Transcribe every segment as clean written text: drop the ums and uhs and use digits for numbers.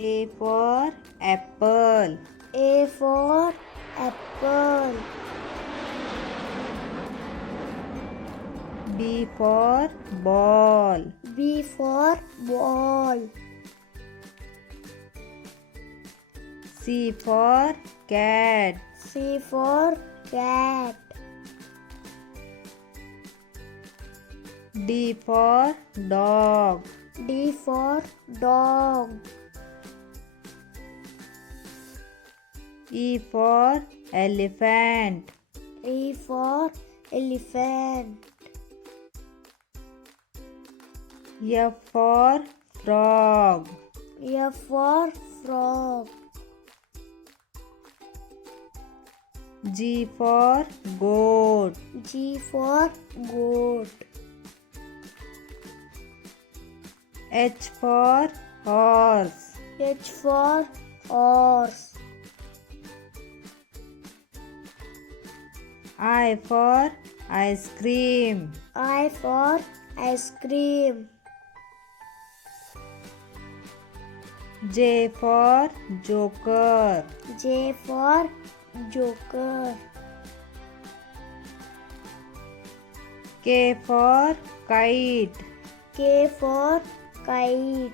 A for apple. A for apple. B for ball. B for ball. C for cat. C for cat. D for dog. D for dog. E for elephant. E for elephant. F for frog. F for frog. G for goat. G for goat. H for horse. H for horse. I for ice cream. I for ice cream. J for joker. J for joker. K for kite. K for kite.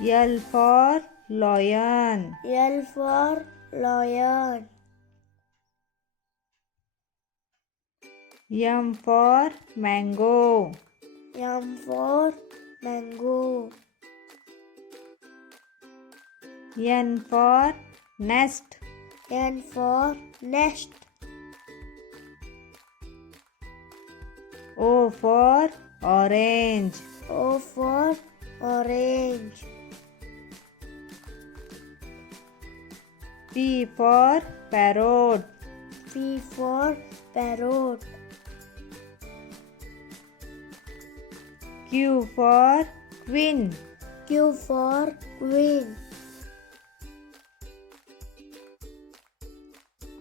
L for lion. L for lion. M for mango. M for mango. N for nest. N for nest. O for orange. O for orange. P for parrot. P for parrot. Q for queen. Q for queen.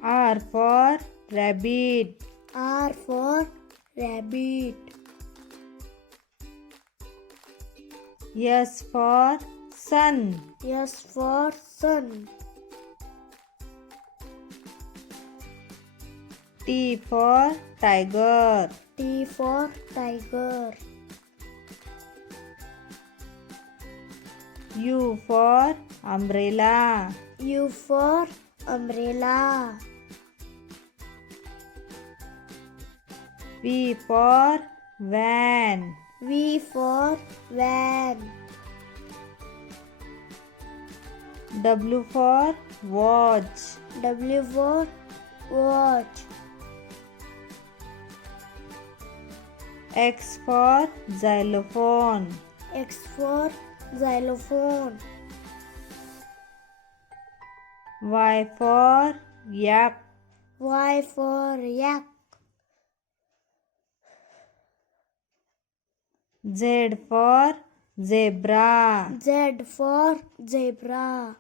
R for rabbit. R for rabbit. S for sun. S for sun. T for tiger. T for tiger. U for umbrella. U for umbrella. V for van. V for van. W for watch. W for watch. X for xylophone. X for xylophone. Y for yak. Y for yak. Z for zebra. Z for zebra.